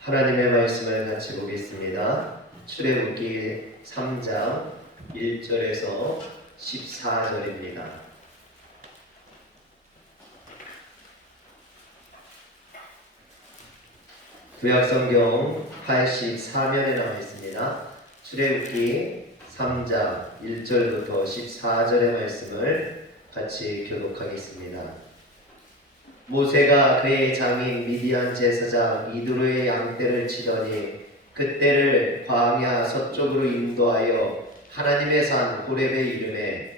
하나님의 말씀을 같이 보겠습니다. 출애굽기 3장 1절에서 14절입니다. 구약성경 84면에 나와 있습니다. 출애굽기 3장 1절부터 14절의 말씀을 같이 교독하겠습니다. 모세가 그의 장인 미디안 제사장 이드로의 양떼를 치더니 그 떼를 광야 서쪽으로 인도하여 하나님의 산 호렙에 이르매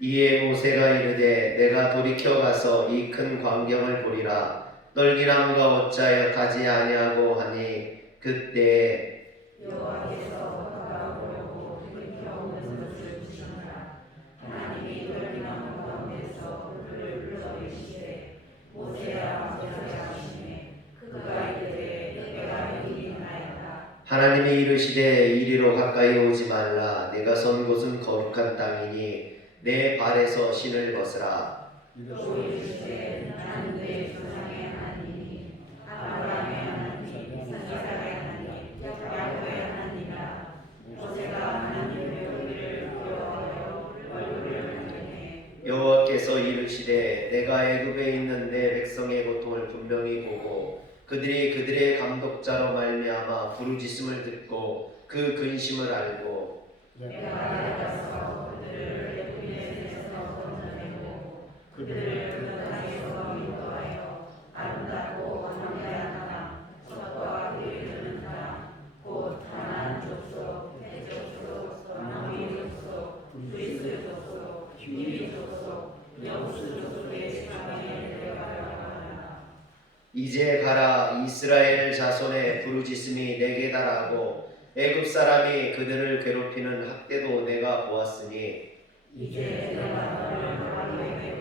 이에 모세가 이르되 내가 돌이켜 가서 이 큰 광경을 보리라. 떨기나무가 어찌하여 타지 아니하고 하니 그때에 여호와께서 그가 보려고 돌이켜 오는 것을 보시니라. 하나님이 떨기나무 가운데서 그를 불러 이르시되 모세야 모세야 하시매 그가 이르되 내가 여기 있나이다. 하나님이 이르시되 이리로 가까이 오지 말라. 내가 선 곳은 거룩한 땅이니 내 발에서 신을 벗으라. 또 이르시되 나는 내 조상의 하나님이니 아브라함의 하나님 이삭의 하나님 야곱의 하나님이라. 모세가 하나님의 얼굴을 부여하여 얼굴을 가리매 여호와께서 이르시되 내가 애굽에 있는 내 백성의 고통을 분명히 보고 그들이 그들의 감독자로 말미암아 부르짖음을 듣고 그 근심을 알고 내가 알아서 그들을 그 땅에서 인도하여 아름답고 광대한 땅, 젖과 꿀이 흐르는 땅, 곧 가나안 족속, 헷 족속, 아모리 족속, 브리스 족속, 히위 족속, 여부스 족속의 지방에 내려가라. 이제 가라. 이스라엘 자손의 부르짖음이 내게 달하고 애굽 사람이 그들을 괴롭히는 학대도 내가 보았으니 이제 내가 너를 바라보게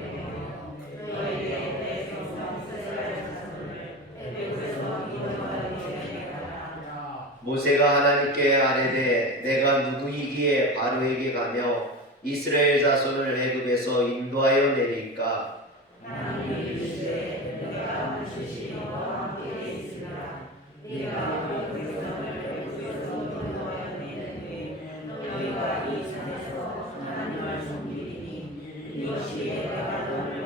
너에게 내 성성 이스라엘 자손을 애굽에서 인도하게 하라. 모세가 하나님께 아뢰되 내가 누구이기에 바로에게 가며 이스라엘 자손을 애굽에서 인도하여 내릴까? 하나님이 이르시되 내가 반드시 너와 함께 있으리라. 네가 그 백성을 애굽에서 인도하여 내는 후에 너희가 이 산에서 하나님을 섬기리니 이것이 내가 너를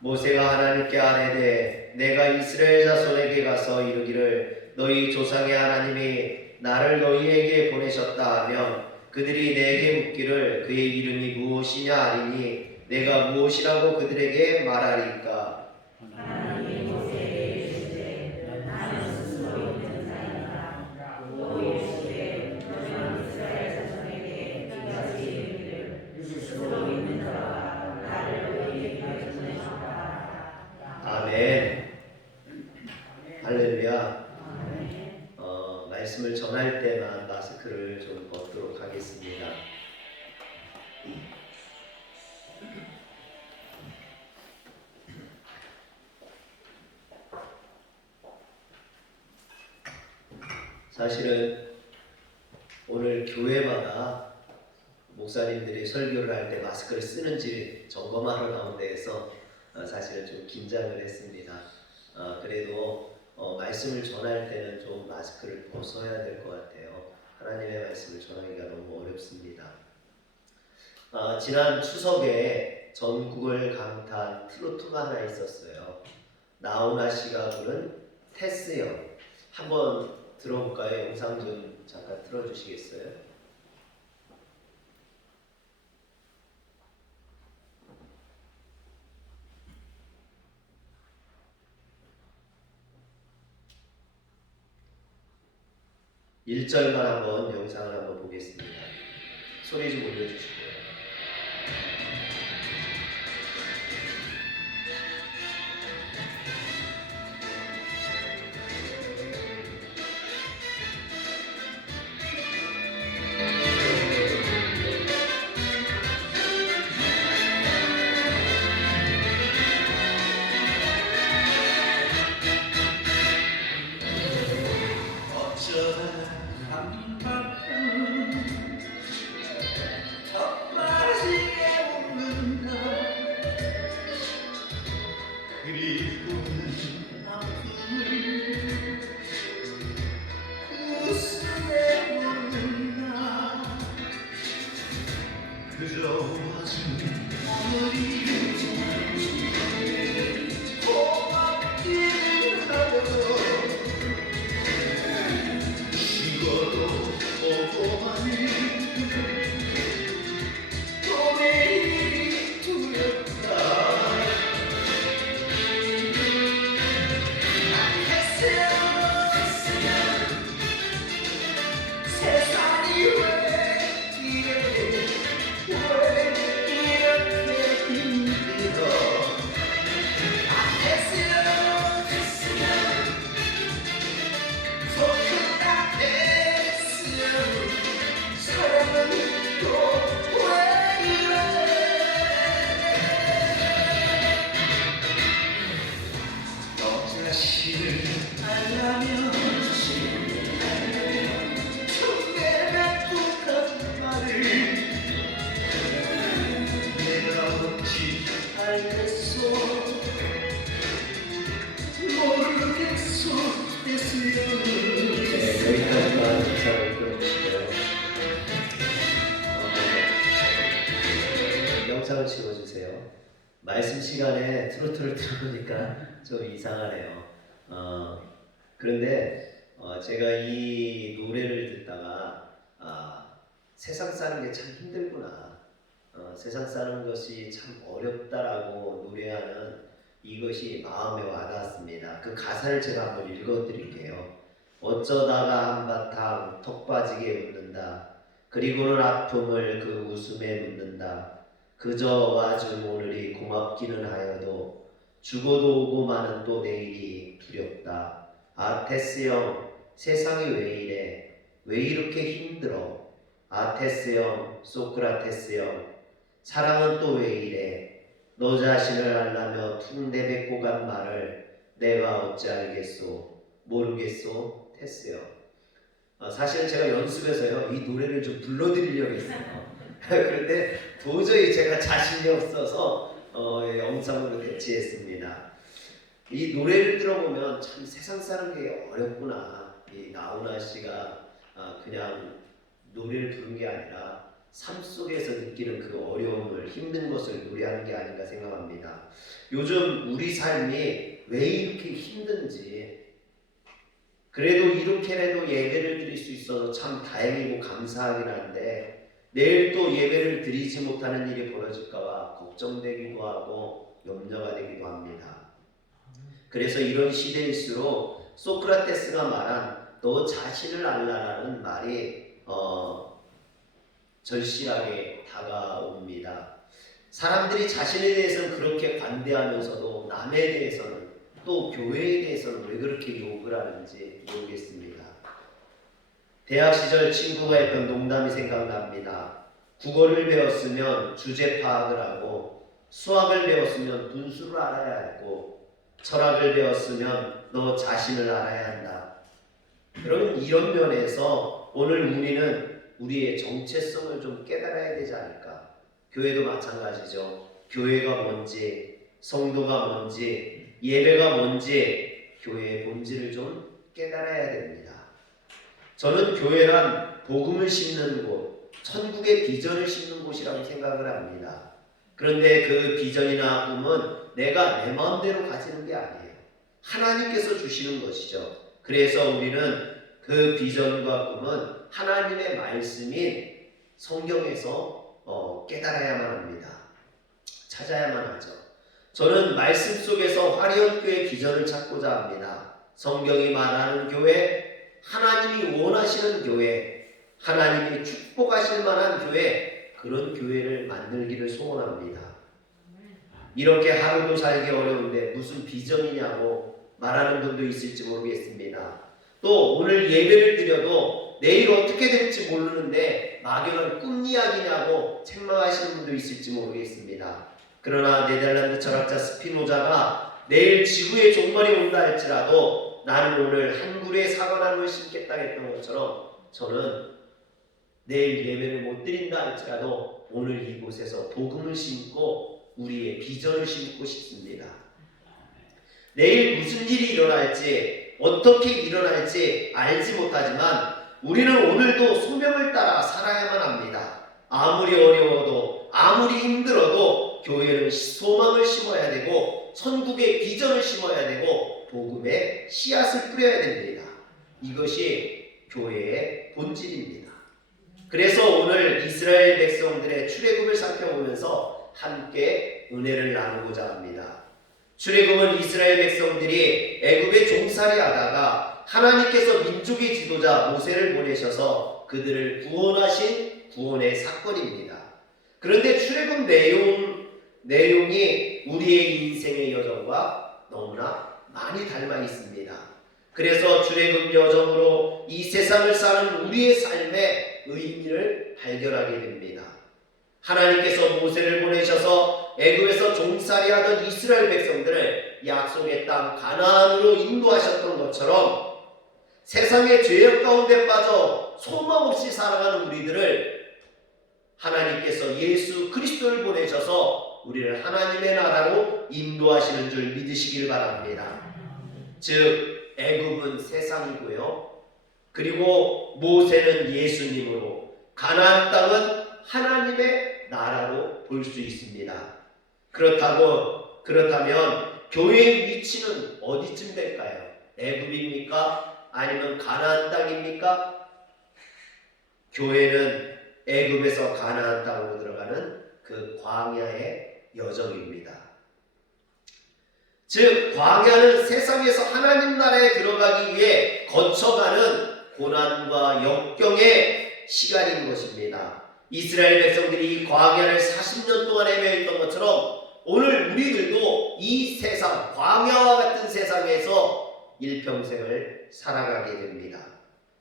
모세가 하나님께 아뢰되 내가 이스라엘 자손에게 가서 이르기를 너희 조상의 하나님이 나를 너희에게 보내셨다 하면 그들이 내게 묻기를 그의 이름이 무엇이냐 하리니 내가 무엇이라고 그들에게 말하리까? 하나님이 모세에게 이르시되 나는 스스로 있는 자이니라. 또 이르시되 너는 이스라엘 자손에게 이같이 이르기를 스스로 있는 자가 나를 너희에게 보내셨다. 아멘. 할렐루야. 말씀을 전할 때만 마스크를 좀 벗도록 하겠습니다. 사실은 오늘 교회마다 목사님들이 설교를 할 때 마스크를 쓰는지 점검하러 나온 데에서 사실은 좀 긴장을 했습니다. 그래도 말씀을 전할 때는 좀 마스크를 벗어야 될 것 같아요. 하나님의 말씀을 전하기가 너무 어렵습니다. 지난 추석에 전국을 강타한 트로트가 하나 있었어요. 나훈아 씨가 부른 테스요. 한번 들어볼까요? 영상 좀 잠깐 틀어주시겠어요? 일절만 한번 영상을 한번 보겠습니다. 소리 좀 올려주시고요. 그리운 아픔을 웃음에 묻는다. 그저 와준 오늘이 고맙기를 하며 죽어도 오고만 또 내일이 두렵다. 세상이 왜 이렇게 힘들어. 좋겠다 했으면 사랑은 또 왜 이래. 너 자신을 알라면 내뱉고간 말을 내가 어찌 알겠소. 모르겠소. 됐으면 여기까지만 인사를 끊어주시고요. 영상을 찍어주세요. 말씀 시간에 트로트를 들어보니까 좀 이상하네요. 그런데 제가 이 노래를 듣다가 세상 사는 게 참 힘들구나. 세상 사는 것이 참 어렵다라고 노래하는 이것이 마음에 와닿았습니다. 그 가사를 제가 한번 읽어드릴게요. 어쩌다가 한바탕 턱 빠지게 웃는다. 그리고는 아픔을 그 웃음에 묻는다. 그저 와준 오늘이 고맙기는 하여도 죽어도 오고 마는 또 내일이 두렵다. 테스 형, 세상이 왜 이래? 왜 이렇게 힘들어? 테스 형, 소크라테스 형, 사랑은 또 왜 이래? 너 자신을 알라며 툭 내뱉고 간 말을 내가 어찌 알겠소? 모르겠소? 테스요. 사실 제가 연습해서요 이 노래를 좀 불러드리려고 했어요. 그런데 도저히 제가 자신이 없어서 영상으로 대체했습니다. 이 노래를 들어보면 참 세상 사는 게 어렵구나. 이 나훈아 씨가 그냥 노래를 부른 게 아니라 삶 속에서 느끼는 그 어려움을, 힘든 것을 노래하는 게 아닌가 생각합니다. 요즘 우리 삶이 왜 이렇게 힘든지, 그래도 이렇게라도 예배를 드릴 수 있어서 참 다행이고 감사하긴 한데 내일 또 예배를 드리지 못하는 일이 벌어질까봐 걱정되기도 하고 염려가 되기도 합니다. 그래서 이런 시대일수록 소크라테스가 말한 너 자신을 알라라는 말이 절실하게 다가옵니다. 사람들이 자신에 대해서는 그렇게 관대하면서도 남에 대해서는 또 교회에 대해서는 왜 그렇게 욕을 하는지 모르겠습니다. 대학 시절 친구가 했던 농담이 생각납니다. 국어를 배웠으면 주제 파악을 하고 수학을 배웠으면 분수를 알아야 했고 철학을 배웠으면 너 자신을 알아야 한다. 그럼 이런 면에서 오늘 우리는 우리의 정체성을 좀 깨달아야 되지 않을까? 교회도 마찬가지죠. 교회가 뭔지, 성도가 뭔지, 예배가 뭔지 교회의 본질을 좀 깨달아야 됩니다. 저는 교회란 복음을 심는 곳, 천국의 비전을 심는 곳이라고 생각을 합니다. 그런데 그 비전이나 꿈은 내가 내 마음대로 가지는 게 아니에요. 하나님께서 주시는 것이죠. 그래서 우리는 그 비전과 꿈은 하나님의 말씀인 성경에서 깨달아야만 합니다. 찾아야만 하죠. 저는 말씀 속에서 화려한 교회 비전을 찾고자 합니다. 성경이 말하는 교회, 하나님이 원하시는 교회, 하나님이 축복하실 만한 교회, 그런 교회를 만들기를 소원합니다. 이렇게 하루도 살기 어려운데 무슨 비전이냐고 말하는 분도 있을지 모르겠습니다. 또 오늘 예배를 드려도 내일 어떻게 될지 모르는데 막연한 꿈 이야기냐고 책망하시는 분도 있을지 모르겠습니다. 그러나 네덜란드 철학자 스피노자가 내일 지구의 종말이 온다 할지라도 나는 오늘 한 그루의 사과나무를 심겠다 했던 것처럼 저는 내일 예배를 못 드린다 할지라도 오늘 이곳에서 복음을 심고 우리의 비전을 심고 싶습니다. 내일 무슨 일이 일어날지, 어떻게 일어날지 알지 못하지만 우리는 오늘도 소명을 따라 살아야만 합니다. 아무리 어려워도 아무리 힘들어도 교회는 소망을 심어야 되고 천국의 비전을 심어야 되고 복음의 씨앗을 뿌려야 됩니다. 이것이 교회의 본질입니다. 그래서 오늘 이스라엘 백성들의 출애굽을 살펴보면서 함께 은혜를 나누고자 합니다. 출애굽은 이스라엘 백성들이 애굽에 종살이 하다가 하나님께서 민족의 지도자 모세를 보내셔서 그들을 구원하신 구원의 사건입니다. 그런데 출애굽 내용이 우리의 인생의 여정과 너무나 많이 닮아 있습니다. 그래서 출애굽 여정으로 이 세상을 사는 우리의 삶의 의미를 발견하게 됩니다. 하나님께서 모세를 보내셔서 애굽에서 종살이하던 이스라엘 백성들을 약속의 땅 가나안으로 인도하셨던 것처럼 세상의 죄악 가운데 빠져 소망 없이 살아가는 우리들을 하나님께서 예수 그리스도를 보내셔서 우리를 하나님의 나라로 인도하시는 줄 믿으시길 바랍니다. 즉 애굽은 세상이고요. 그리고 모세는 예수님으로 가나안 땅은 하나님의 나라로 볼 수 있습니다. 그렇다면 교회의 위치는 어디쯤 될까요? 애굽입니까? 아니면 가나안 땅입니까? 교회는 애굽에서 가나안 땅으로 들어가는 그 광야의 여정입니다. 즉 광야는 세상에서 하나님 나라에 들어가기 위해 거쳐가는 고난과 역경의 시간인 것입니다. 이스라엘 백성들이 이 광야를 40년 동안 헤매있던 것처럼 오늘 우리들도 이 세상, 광야와 같은 세상에서 일평생을 살아가게 됩니다.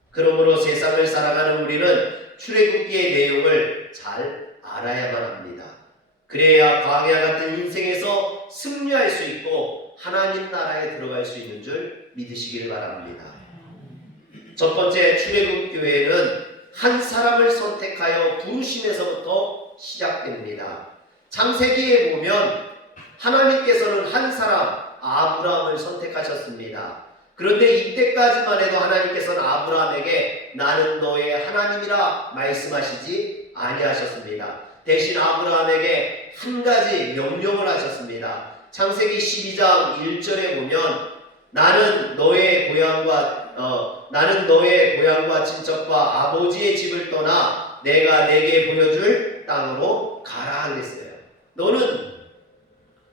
그러므로 세상을 살아가는 우리는 출애굽기의 내용을 잘 알아야만 합니다. 그래야 광야 같은 인생에서 승리할 수 있고 하나님 나라에 들어갈 수 있는 줄 믿으시길 바랍니다. 첫 번째 출애굽 교회는 한 사람을 선택하여 부르심에서부터 시작됩니다. 창세기에 보면 하나님께서는 한 사람 아브라함을 선택하셨습니다. 그런데 이때까지만 해도 하나님께서는 아브라함에게 나는 너의 하나님이라 말씀하시지 아니하셨습니다. 대신 아브라함에게 한 가지 명령을 하셨습니다. 창세기 12장 1절에 보면 나는 너의 고향과 친척과 아버지의 집을 떠나 내가 내게 보여줄 땅으로 가라 그랬어요. 너는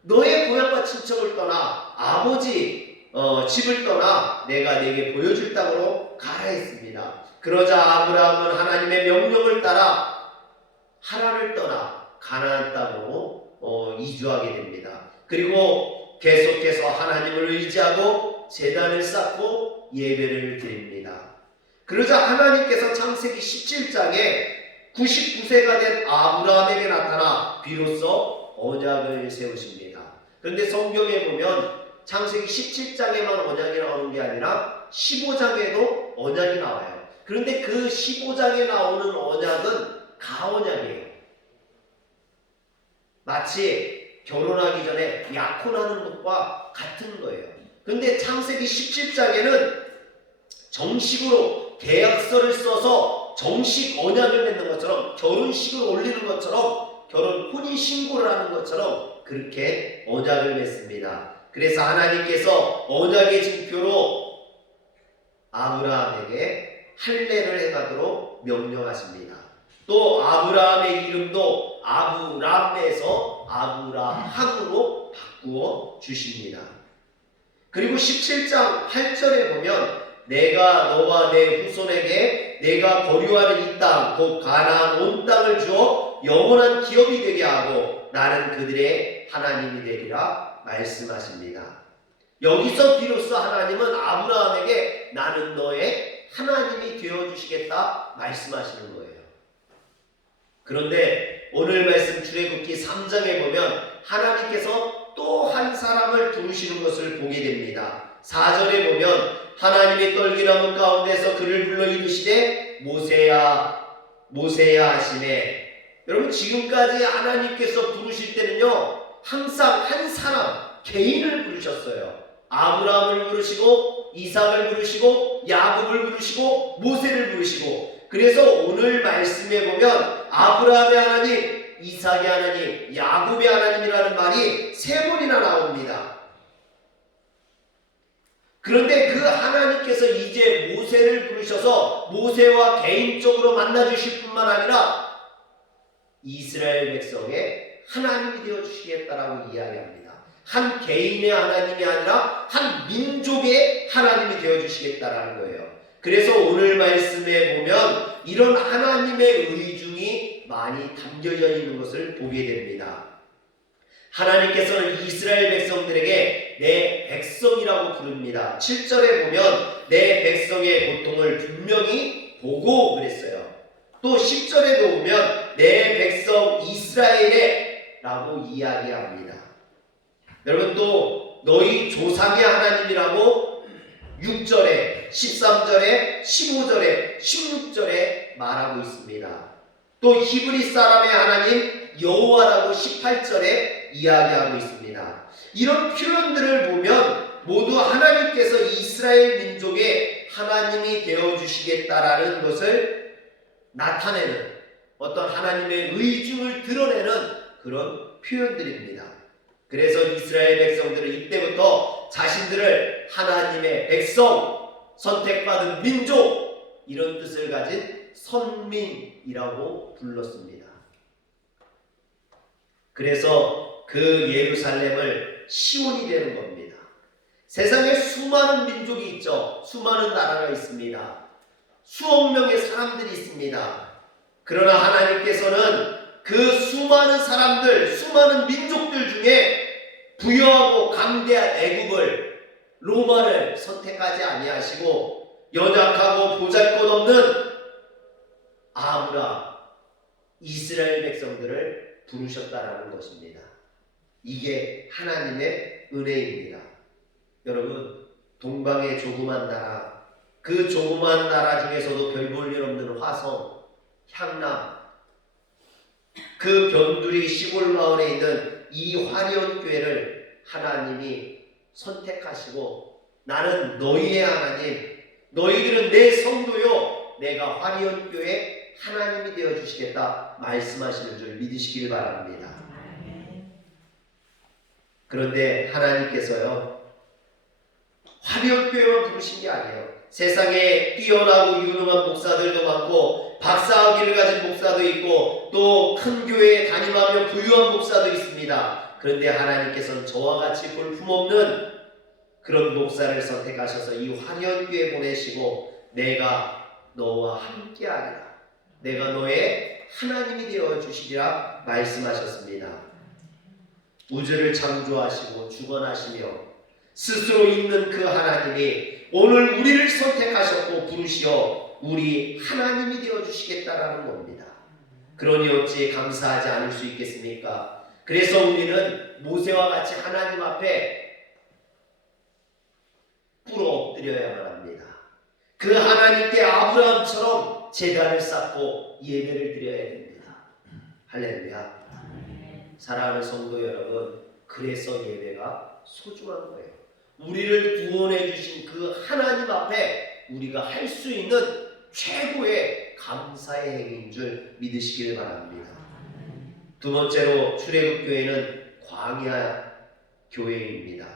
너의 고향과 친척을 떠나 아버지 집을 떠나 내가 내게 보여줄 땅으로 가라 했습니다. 그러자 아브라함은 하나님의 명령을 따라 하란을 떠나 가나안 땅으로 이주하게 됩니다. 그리고 계속해서 하나님을 의지하고 제단을 쌓고 예배를 드립니다. 그러자 하나님께서 창세기 17장에 99세가 된 아브라함에게 나타나 비로소 언약을 세우십니다. 그런데 성경에 보면 창세기 17장에만 언약이 나오는 게 아니라 15장에도 언약이 나와요. 그런데 그 15장에 나오는 언약은 가언약이에요. 마치 결혼하기 전에 약혼하는 것과 같은 거예요. 그런데 창세기 17장에는 정식으로 계약서를 써서 정식 언약을 맺는 것처럼 결혼식을 올리는 것처럼 혼인 신고를 하는 것처럼 그렇게 언약을 맺습니다. 그래서 하나님께서 언약의 증표로 아브라함에게 할례를 행하도록 명령하십니다. 또 아브라함의 이름도 아브람에서 아브라함으로 바꾸어 주십니다. 그리고 17장 8절에 보면 내가 너와 내 후손에게 내가 거류하는 이 땅 곧 가나안 온 땅을 주어 영원한 기업이 되게 하고 나는 그들의 하나님이 되리라 말씀하십니다. 여기서 비로소 하나님은 아브라함에게 나는 너의 하나님이 되어주시겠다 말씀하시는 거예요. 그런데 오늘 말씀 출애굽기 3장에 보면 하나님께서 또 한 사람을 부르시는 것을 보게 됩니다. 4절에 보면 하나님의 떨기나무 가운데서 그를 불러 이르시되 모세야 모세야 하시네. 여러분 지금까지 하나님께서 부르실 때는요 항상 한 사람 개인을 부르셨어요. 아브라함을 부르시고 이삭을 부르시고 야곱을 부르시고 모세를 부르시고, 그래서 오늘 말씀에 보면 아브라함의 하나님, 이삭의 하나님, 야곱의 하나님이라는 말이 3번이나 나옵니다. 그런데 그 하나님께서 이제 모세를 부르셔서 모세와 개인적으로 만나주실 뿐만 아니라 이스라엘 백성의 하나님이 되어주시겠다라고 이야기합니다. 한 개인의 하나님이 아니라 한 민족의 하나님이 되어주시겠다라는 거예요. 그래서 오늘 말씀에 보면 이런 하나님의 의중이 많이 담겨져 있는 것을 보게 됩니다. 하나님께서는 이스라엘 백성들에게 내 백성이라고 부릅니다. 7절에 보면 내 백성의 고통을 분명히 보고 그랬어요. 또 10절에도 보면 내 백성 이스라엘에 라고 이야기합니다. 여러분, 또 너희 조상의 하나님이라고 6절에 13절에 15절에 16절에 말하고 있습니다. 또 히브리 사람의 하나님 여호와라고 18절에 이야기하고 있습니다. 이런 표현들을 보면 모두 하나님께서 이스라엘 민족의 하나님이 되어주시겠다라는 것을 나타내는, 어떤 하나님의 의중을 드러내는 그런 표현들입니다. 그래서 이스라엘 백성들은 이때부터 자신들을 하나님의 백성, 선택받은 민족, 이런 뜻을 가진 선민이라고 불렀습니다. 그래서 그 예루살렘을 시온이 되는 겁니다. 세상에 수많은 민족이 있죠. 수많은 나라가 있습니다. 수억 명의 사람들이 있습니다. 그러나 하나님께서는 그 수많은 사람들, 수많은 민족들 중에 부유하고 강대한 애국을, 로마를 선택하지 아니하시고 연약하고 보잘것없는 아므라, 이스라엘 백성들을 부르셨다라는 것입니다. 이게 하나님의 은혜입니다. 여러분, 동방의 조그만 나라, 그 조그만 나라 중에서도 별 볼 일 없는 화성, 향남, 그 변두리 시골 마을에 있는 이 화련교회를 하나님이 선택하시고, 나는 너희의 하나님, 너희들은 내 성도요, 내가 화련교회 하나님이 되어주시겠다 말씀하시는 줄 믿으시길 바랍니다. 그런데 하나님께서요, 화련교회만 부르신 게 아니에요. 세상에 뛰어나고 유능한 목사들도 많고 박사학위를 가진 목사도 있고 또 큰 교회에 담임하며 부유한 목사도 있습니다. 그런데 하나님께서는 저와 같이 볼품없는 그런 목사를 선택하셔서 이 화련교회에 보내시고, 내가 너와 함께하리라, 내가 너의 하나님이 되어주시리라 말씀하셨습니다. 우주를 창조하시고 주관하시며 스스로 있는 그 하나님이 오늘 우리를 선택하셨고 부르시어 우리 하나님이 되어주시겠다라는 겁니다. 그러니 어찌 감사하지 않을 수 있겠습니까? 그래서 우리는 모세와 같이 하나님 앞에 꿇어 엎드려야만 합니다. 그 하나님께 아브라함처럼 제단을 쌓고 예배를 드려야 됩니다. 할렐루야. 사랑하는 성도 여러분, 그래서 예배가 소중한 거예요. 우리를 구원해 주신 그 하나님 앞에 우리가 할 수 있는 최고의 감사의 행위인 줄 믿으시길 바랍니다. 두 번째로 출애굽교회는 광야 교회입니다.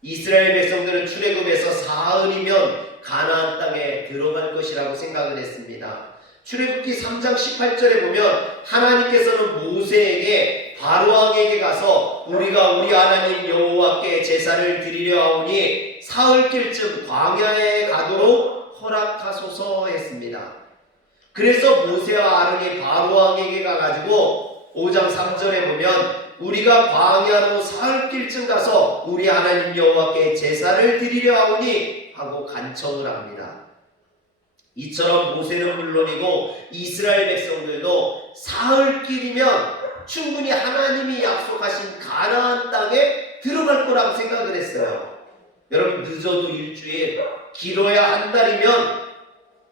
이스라엘 백성들은 출애굽에서 사흘이면 가나안 땅에 들어갈 것이라고 생각을 했습니다. 출애굽기 3장 18절에 보면 하나님께서는 모세에게 바로왕에게 가서 우리가 우리 하나님 여호와께 제사를 드리려 하오니 사흘길쯤 광야에 가도록 허락하소서 했습니다. 그래서 모세와 아론이 바로왕에게 가가지고 5장 3절에 보면 우리가 광야로 사흘길쯤 가서 우리 하나님 여호와께 제사를 드리려 하오니 하고 간청을 합니다. 이처럼 모세는 물론이고 이스라엘 백성들도 사흘길이면 충분히 하나님이 약속하신 가나안 땅에 들어갈 거라고 생각을 했어요. 여러분, 늦어도 일주일, 길어야 한 달이면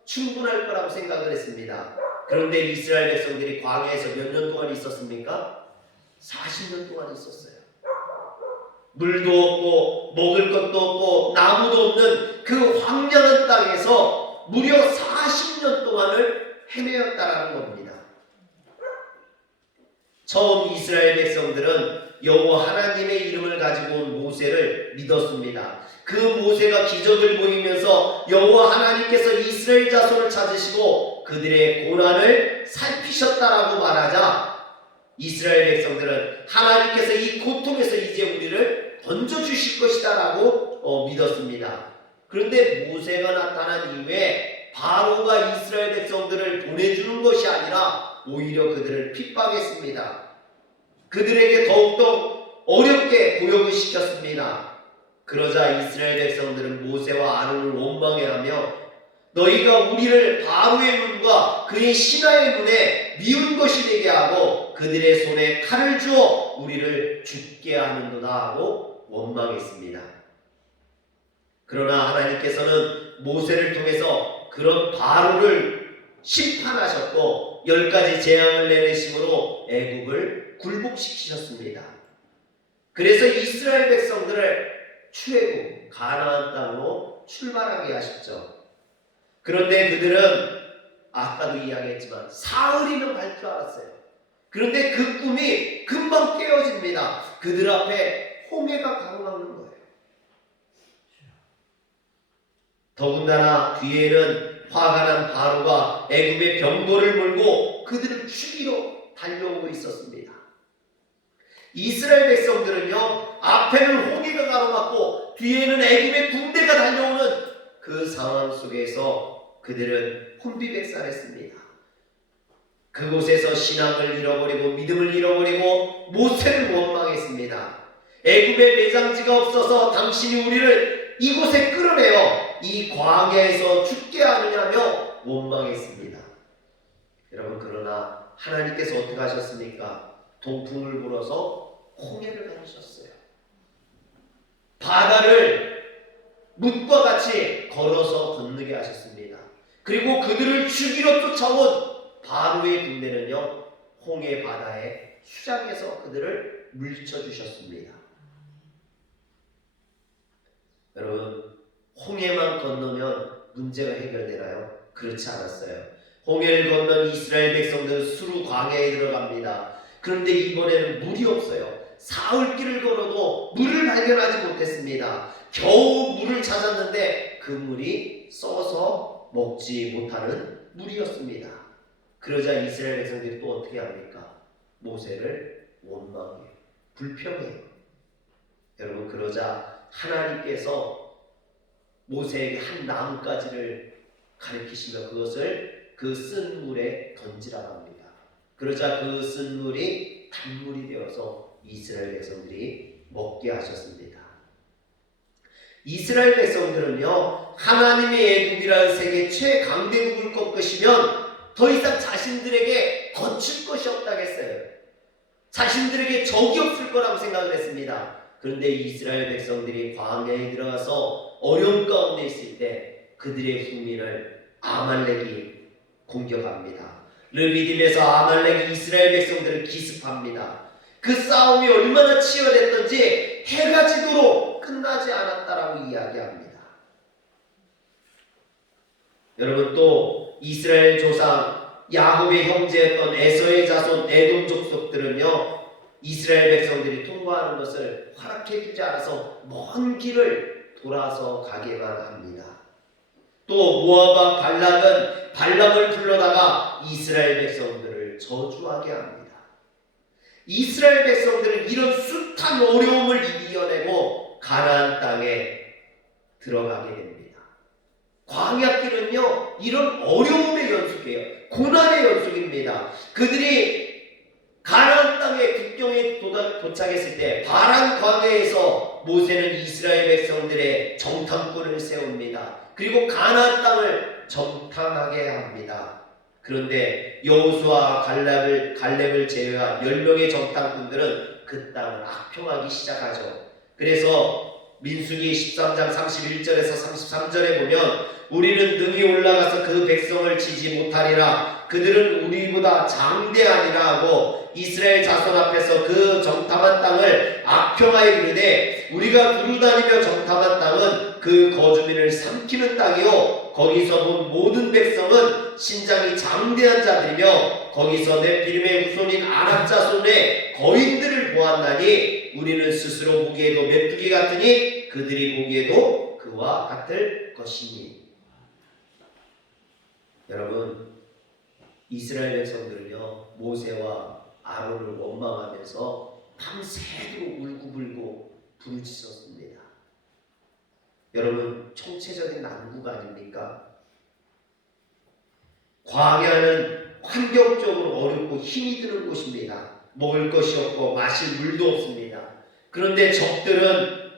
충분할 거라고 생각을 했습니다. 그런데 이스라엘 백성들이 광야에서 몇 년 동안 있었습니까? 40년 동안 있었어요. 물도 없고 먹을 것도 없고 나무도 없는 그 황량한 땅에서 무려 40년 동안을 헤매었다라는 겁니다. 처음 이스라엘 백성들은 여호와 하나님의 이름을 가지고 온 모세를 믿었습니다. 그 모세가 기적을 보이면서 여호와 하나님께서 이스라엘 자손을 찾으시고 그들의 고난을 살피셨다라고 말하자 이스라엘 백성들은 하나님께서 이 고통에서 이제 우리를 던져주실 것이다라고 믿었습니다. 그런데 모세가 나타난 이후에 바로가 이스라엘 백성들을 보내주는 것이 아니라 오히려 그들을 핍박했습니다. 그들에게 더욱더 어렵게 고역을 시켰습니다. 그러자 이스라엘 백성들은 모세와 아론을 원망해하며 너희가 우리를 바로의 눈과 그의 신하의 눈에 미운 것이 되게 하고 그들의 손에 칼을 주어 우리를 죽게 하는도다 하고 원망했습니다. 그러나 하나님께서는 모세를 통해서 그런 바로를 심판하셨고 10가지 재앙을 내리심으로 애국을 굴복시키셨습니다. 그래서 이스라엘 백성들을 출애굽 가나안 땅으로 출발하게 하셨죠. 그런데 그들은 아까도 이야기했지만 사흘이면 갈 줄 알았어요. 그런데 그 꿈이 금방 깨어집니다. 그들 앞에 홍해가 가로막는 거예요. 더군다나 뒤에는 화가 난 바로가 애굽의 병거를 몰고 그들을 죽이러 달려오고 있었습니다. 이스라엘 백성들은요, 앞에는 홍해가 가로막고 뒤에는 애굽의 군대가 달려오는 그 상황 속에서 그들은 혼비백산했습니다. 그곳에서 신앙을 잃어버리고 믿음을 잃어버리고 모세를 원망했습니다. 애굽에 매장지가 없어서 당신이 우리를 이곳에 끌어내어 이 광야에서 죽게 하느냐며 원망했습니다. 여러분, 그러나 하나님께서 어떻게 하셨습니까? 동풍을 불어서 홍해를 가르셨어요. 바다를 뭇과 같이 걸어서 건너게 하셨습니다. 그리고 그들을 죽이러 쫓아온 바로의 군대는요, 홍해 바다에 수장해서 그들을 물리쳐주셨습니다. 여러분, 홍해만 건너면 문제가 해결되나요? 그렇지 않았어요. 홍해를 건넌 이스라엘 백성들은 수루 광야에 들어갑니다. 그런데 이번에는 물이 없어요. 사흘길을 걸어도 물을 발견하지 못했습니다. 겨우 물을 찾았는데 그 물이 썩어서 먹지 못하는 물이었습니다. 그러자 이스라엘 백성들이 또 어떻게 합니까? 모세를 원망해요. 불평해요. 여러분, 그러자 하나님께서 모세에게 한 나뭇가지를 가리키시며 그것을 그 쓴 물에 던지라고 합니다. 그러자 그 쓴 물이 단물이 되어서 이스라엘 백성들이 먹게 하셨습니다. 이스라엘 백성들은요, 하나님의 애국이라는 세계 최강대국을 꺾으시면 더 이상 자신들에게 거칠 것이 없다겠어요. 자신들에게 적이 없을 거라고 생각을 했습니다. 그런데 이스라엘 백성들이 광야에 들어가서 어려움 가운데 있을 때 그들의 후민을 아말렉이 공격합니다. 르비딤에서 아말렉이 이스라엘 백성들을 기습합니다. 그 싸움이 얼마나 치열했던지 해가 지도록 끝나지 않았다라고 이야기합니다. 여러분, 또 이스라엘 조상 야곱의 형제였던 에서의 자손 에돔 족속들은요, 이스라엘 백성들이 통과하는 것을 허락해 주지 않아서 먼 길을 돌아서 가게만 합니다. 또 모압 왕 발락은 발람을 불러다가 이스라엘 백성들을 저주하게 합니다. 이스라엘 백성들은 이런 숱한 어려움을 이겨내고 가나안 땅에 들어가게 됩니다. 광야길은요, 이런 어려움의 연속이에요. 고난의 연속입니다. 그들이 가나안 땅의 국경에 도착했을 때 바란 광야에서 모세는 이스라엘 백성들의 정탐꾼을 세웁니다. 그리고 가나안 땅을 정탐하게 합니다. 그런데 여호수아와 갈렙을 제외한 10명의 정탐꾼들은 그 땅을 악평하기 시작하죠. 그래서 민수기 13장 31절에서 33절에 보면 우리는 능히 올라가서 그 백성을 치지 못하리라. 그들은 우리보다 장대하니라 하고 이스라엘 자손 앞에서 그 정탐한 땅을 악평하여 이르되 우리가 두루다니며 정탐한 땅은 그 거주민을 삼키는 땅이요 거기서 본 모든 백성은 신장이 장대한 자들이며 거기서 네피림의 후손인 아낙 자손의 거인들을 보았나니 우리는 스스로 보기에도 메뚜기 같으니 그들이 보기에도 그와 같을 것이니. 여러분, 이스라엘 백성들은요 모세와 아론을 원망하면서 밤새도록 울고불고 부르짖었습니다. 여러분, 총체적인 난구가 아닙니까? 광야는 환경적으로 어렵고 힘이 드는 곳입니다. 먹을 것이 없고 마실 물도 없습니다. 그런데 적들은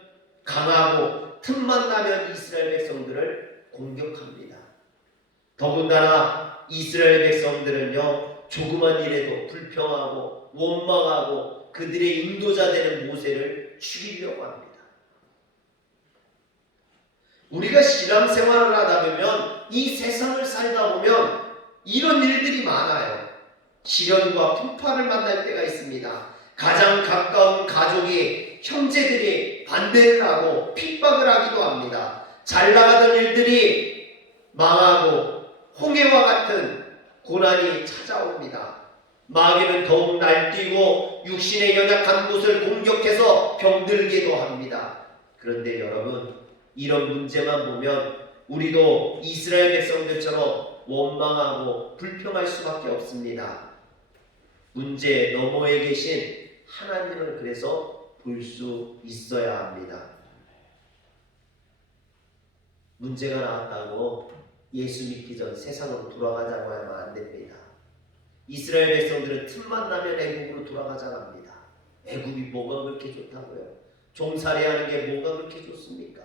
강하고 틈만 나면 이스라엘 백성들을 공격합니다. 더군다나 이스라엘 백성들은요 조그만 일에도 불평하고 원망하고 그들의 인도자 되는 모세를 죽이려고 합니다. 우리가 신앙생활을 하다 보면 이 세상을 살다 보면 이런 일들이 많아요. 시련과 풍파를 만날 때가 있습니다. 가장 가까운 가족이 형제들이 반대를 하고 핍박을 하기도 합니다. 잘 나가던 일들이 망하고 홍해와 같은 고난이 찾아옵니다. 마귀는 더욱 날뛰고 육신의 연약한 곳을 공격해서 병들기도 합니다. 그런데 여러분, 이런 문제만 보면 우리도 이스라엘 백성들처럼 원망하고 불평할 수밖에 없습니다. 문제 너머에 계신 하나님을 그래서 볼 수 있어야 합니다. 문제가 나왔다고 예수 믿기 전 세상으로 돌아가자고 하면 안 됩니다. 이스라엘 백성들은 틈만 나면 애국으로 돌아가자고 합니다. 애국이 뭐가 그렇게 좋다고요? 종살이 하는 게 뭐가 그렇게 좋습니까?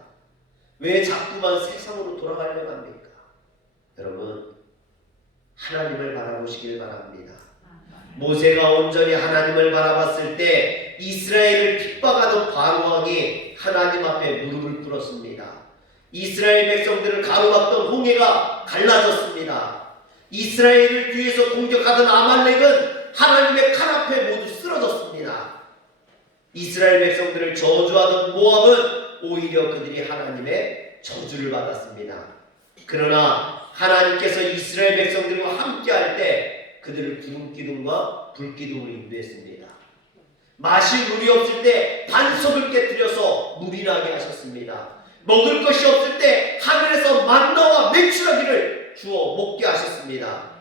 왜 자꾸만 세상으로 돌아가려고 합니까? 여러분, 하나님을 바라보시길 바랍니다. 모세가 온전히 하나님을 바라봤을 때 이스라엘을 핍박하던 바로 왕이 하나님 앞에 무릎을 꿇었습니다. 이스라엘 백성들을 가로막던 홍해가 갈라졌습니다. 이스라엘을 뒤에서 공격하던 아말렉은 하나님의 칼 앞에 모두 쓰러졌습니다. 이스라엘 백성들을 저주하던 모압은 오히려 그들이 하나님의 저주를 받았습니다. 그러나 하나님께서 이스라엘 백성들과 함께할 때 그들을 구름 기둥과 불 기둥으로 인도했습니다. 마실 물이 없을 때 반석을 깨뜨려서 물이 나게 하셨습니다. 먹을 것이 없을 때 하늘에서 만나와 메추라기를 주어 먹게 하셨습니다.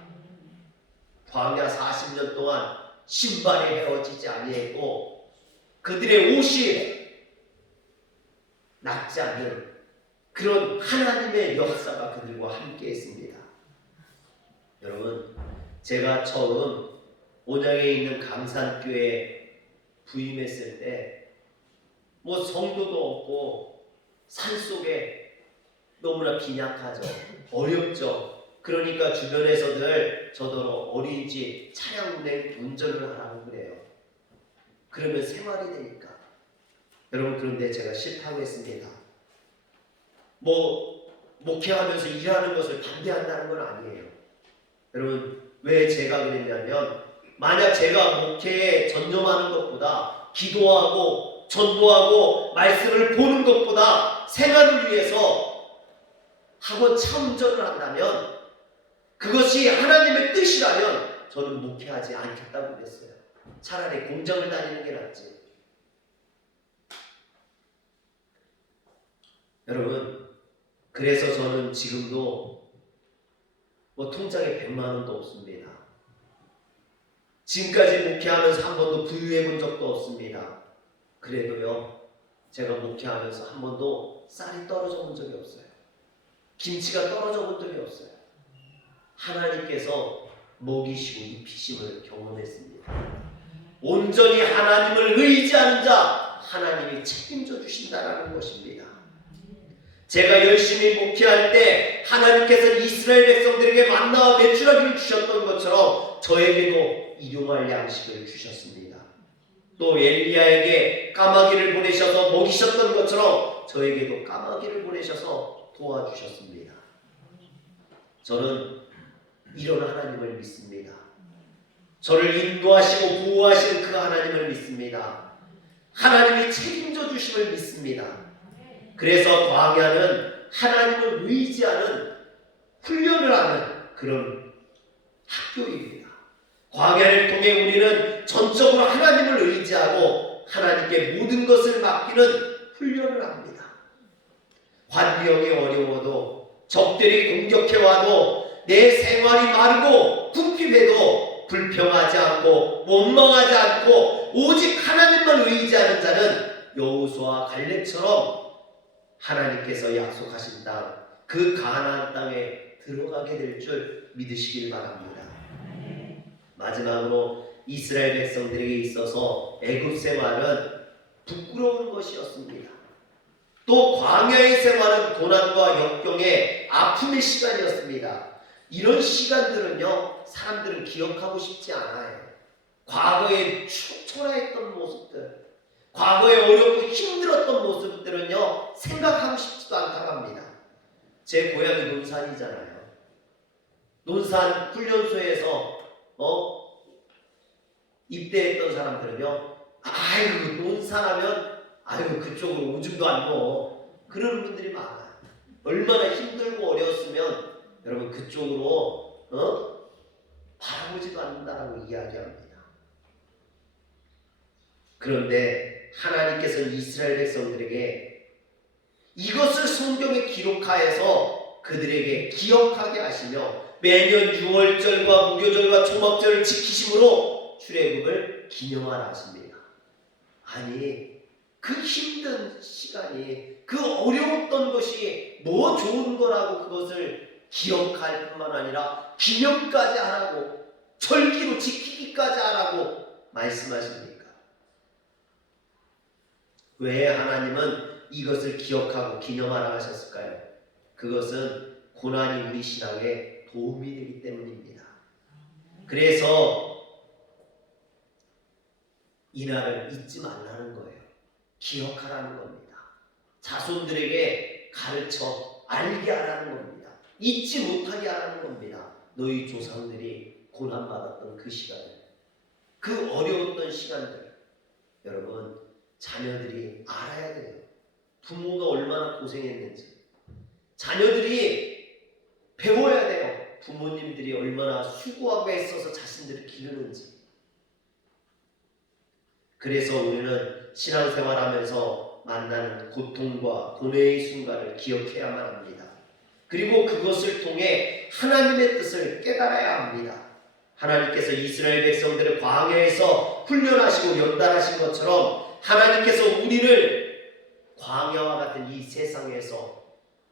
광야 40년 동안 신발이 헤어지지 아니했고 그들의 옷이 낫지 않는 그런 하나님의 역사가 그들과 함께 했습니다. 여러분, 제가 처음 온양에 있는 강산교회에 부임했을 때 뭐 성도도 없고 산속에 너무나 빈약하죠. 어렵죠. 그러니까 주변에서들 저더러 어린이집 차량 운전을 하라고 그래요. 그러면 생활이 되니까. 여러분, 그런데 제가 싫다고 했습니다. 목회하면서 일하는 것을 반대한다는 건 아니에요. 여러분, 왜 제가 그랬냐면 만약 제가 목회에 전념하는 것보다 기도하고 전도하고 말씀을 보는 것보다 생활을 위해서 학원 차 운전을 한다면 그것이 하나님의 뜻이라면 저는 목회하지 않겠다고 그랬어요. 차라리 공장을 다니는 게 낫지. 여러분, 그래서 저는 지금도 통장에 100만 원도 없습니다. 지금까지 목회하면서 한 번도 부유해 본 적도 없습니다. 그래도요, 제가 목회하면서 한 번도 쌀이 떨어져 본 적이 없어요. 김치가 떨어져 본 적이 없어요. 하나님께서 먹이시고 입히심을 경험했습니다. 온전히 하나님을 의지하는 자, 하나님이 책임져 주신다라는 것입니다. 제가 열심히 목회할 때 하나님께서 이스라엘 백성들에게 만나와 메추라기를 주셨던 것처럼 저에게도 일용할 양식을 주셨습니다. 또 엘리야에게 까마귀를 보내셔서 먹이셨던 것처럼 저에게도 까마귀를 보내셔서 도와주셨습니다. 저는 이런 하나님을 믿습니다. 저를 인도하시고 보호하시는 그 하나님을 믿습니다. 하나님이 책임져 주심을 믿습니다. 그래서 광야는 하나님을 의지하는 훈련을 하는 그런 학교입니다. 광야를 통해 우리는 전적으로 하나님을 의지하고 하나님께 모든 것을 맡기는 훈련을 합니다. 환경이 어려워도 적들이 공격해와도 내 생활이 마르고 궁핍해도 불평하지 않고 원망하지 않고 오직 하나님만 의지하는 자는 여호수아와 갈렙처럼 하나님께서 약속하신 땅, 그 가나안 땅에 들어가게 될 줄 믿으시길 바랍니다. 마지막으로 이스라엘 백성들에게 있어서 애굽 생활은 부끄러운 것이었습니다. 또 광야의 생활은 고난과 역경의 아픔의 시간이었습니다. 이런 시간들은요, 사람들은 기억하고 싶지 않아요. 과거에 초라했던 모습들, 과거에 어렵고 힘들었던 모습들은요, 생각하고 싶지도 않다고 합니다. 제 고향이 논산이잖아요. 논산 훈련소에서 입대했던 사람들은요, 아이고 논산하면 아이고 그쪽으로 오줌도 안 넣어, 그러는 분들이 많아요. 얼마나 힘들고 어려웠으면 여러분 그쪽으로 바라보지도 않는다라고 이야기합니다. 그런데 하나님께서는 이스라엘 백성들에게 이것을 성경에 기록하여서 그들에게 기억하게 하시며 매년 6월절과 무교절과 초막절을 지키심으로 출애굽을 기념하라 하십니다. 아니, 그 힘든 시간이, 그 어려웠던 것이 뭐 좋은 거라고 그것을 기억할 뿐만 아니라 기념까지 하라고, 절기로 지키기까지 하라고 말씀하십니까? 왜 하나님은 이것을 기억하고 기념하라 하셨을까요? 그것은 고난이 우리 신앙에 도움이 되기 때문입니다. 그래서 이날을 잊지 말라는 거예요. 기억하라는 겁니다. 자손들에게 가르쳐 알게 하라는 겁니다. 잊지 못하게 하라는 겁니다. 너희 조상들이 고난받았던 그 시간을, 그 어려웠던 시간들, 여러분 자녀들이 알아야 돼요. 부모가 얼마나 고생했는지 자녀들이 배워야 돼요. 부모님들이 얼마나 수고하고 애써서 자신들을 기르는지. 그래서 우리는 신앙생활하면서 만나는 고통과 고뇌의 순간을 기억해야만 합니다. 그리고 그것을 통해 하나님의 뜻을 깨달아야 합니다. 하나님께서 이스라엘 백성들을 광야에서 훈련하시고 연단하신 것처럼 하나님께서 우리를 광야와 같은 이 세상에서,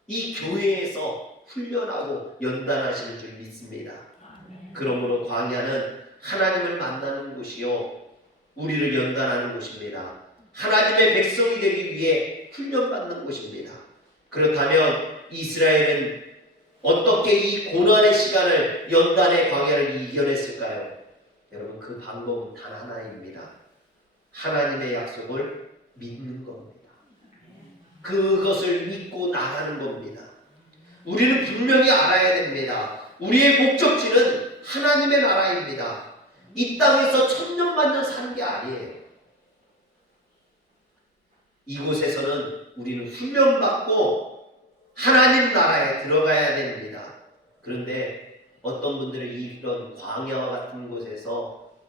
이 교회에서 훈련하고 연단하시는 줄 믿습니다. 그러므로 광야는 하나님을 만나는 곳이요, 우리를 연단하는 곳입니다. 하나님의 백성이 되기 위해 훈련받는 곳입니다. 그렇다면 이스라엘은 어떻게 이 고난의 시간을, 연단의 광야를 이겨냈을까요? 여러분 그 방법은 단 하나입니다. 하나님의 약속을 믿는 겁니다. 그것을 믿고 나가는 겁니다. 우리는 분명히 알아야 됩니다. 우리의 목적지는 하나님의 나라입니다. 이 땅에서 천년만년 사는 게 아니에요. 이곳에서는 우리는 훈련받고 하나님 나라에 들어가야 됩니다. 그런데 어떤 분들은 이런 광야와 같은 곳에서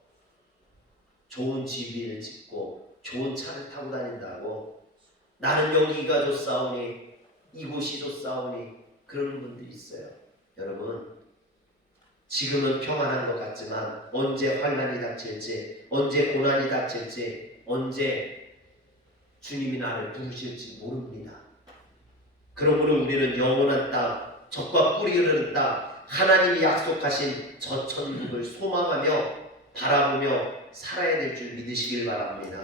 좋은 집을 짓고 좋은 차를 타고 다닌다고, 나는 여기가 좋사오니 이곳이 좋사오니, 그런 분들이 있어요. 여러분 지금은 평안한 것 같지만 언제 환난이 닥칠지, 언제 고난이 닥칠지, 언제 주님이 나를 부르실지 모릅니다. 그러므로 우리는 영원한 땅, 젖과 꿀이 흐르는 땅, 하나님이 약속하신 저 천국을 소망하며 바라보며 살아야 될 줄 믿으시길 바랍니다.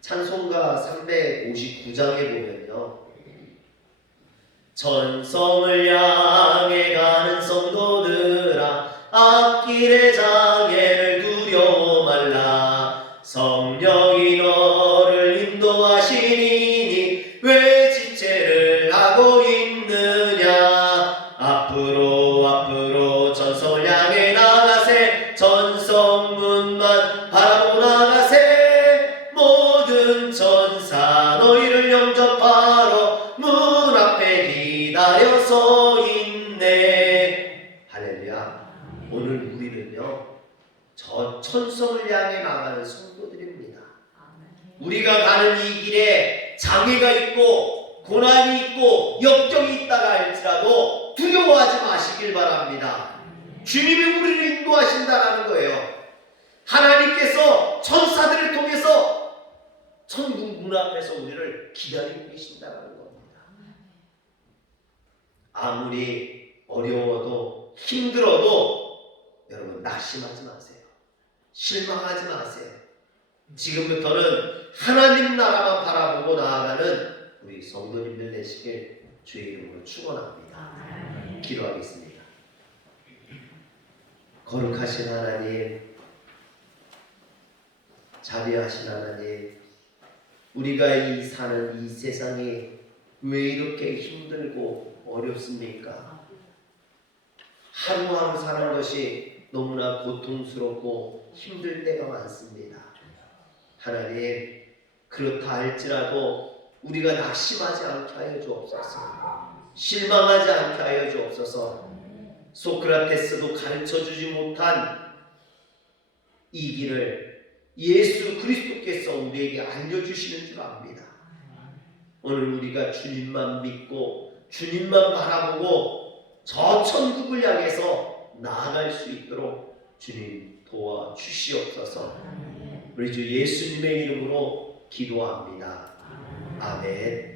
찬송가 359장에 보면요, 전성을 향해 가는 성도들아, 앞길의 장애를 두려워 말라. 바로 천성을 향해 나가는 성도들입니다. 우리가 가는 이 길에 장애가 있고 고난이 있고 역경이 있다가 할지라도 두려워하지 마시길 바랍니다. 주님이 우리를 인도하신다라는 거예요. 하나님께서 천사들을 통해서 천국 문 앞에서 우리를 기다리고 계신다는 겁니다. 아무리 어려워도 힘들어도 여러분 낙심하지 마세요. 실망하지 마세요. 지금부터는 하나님 나라만 바라보고 나아가는 우리 성도님들 되시길 주의 이름으로 축원합니다. 기도하겠습니다. 거룩하신 하나님, 자비하신 하나님, 우리가 사는 이 세상이 왜 이렇게 힘들고 어렵습니까? 하루하루 사는 것이 너무나 고통스럽고 힘들 때가 많습니다. 하나님, 그렇다 할지라도 우리가 낙심하지 않게 하여 주옵소서. 실망하지 않게 하여 주옵소서. 소크라테스도 가르쳐주지 못한 이 길을 예수 그리스도께서 우리에게 알려주시는 줄 압니다. 오늘 우리가 주님만 믿고 주님만 바라보고 저 천국을 향해서 나아갈 수 있도록 주님 도와주시옵소서. 우리 주 예수님의 이름으로 기도합니다. 아멘.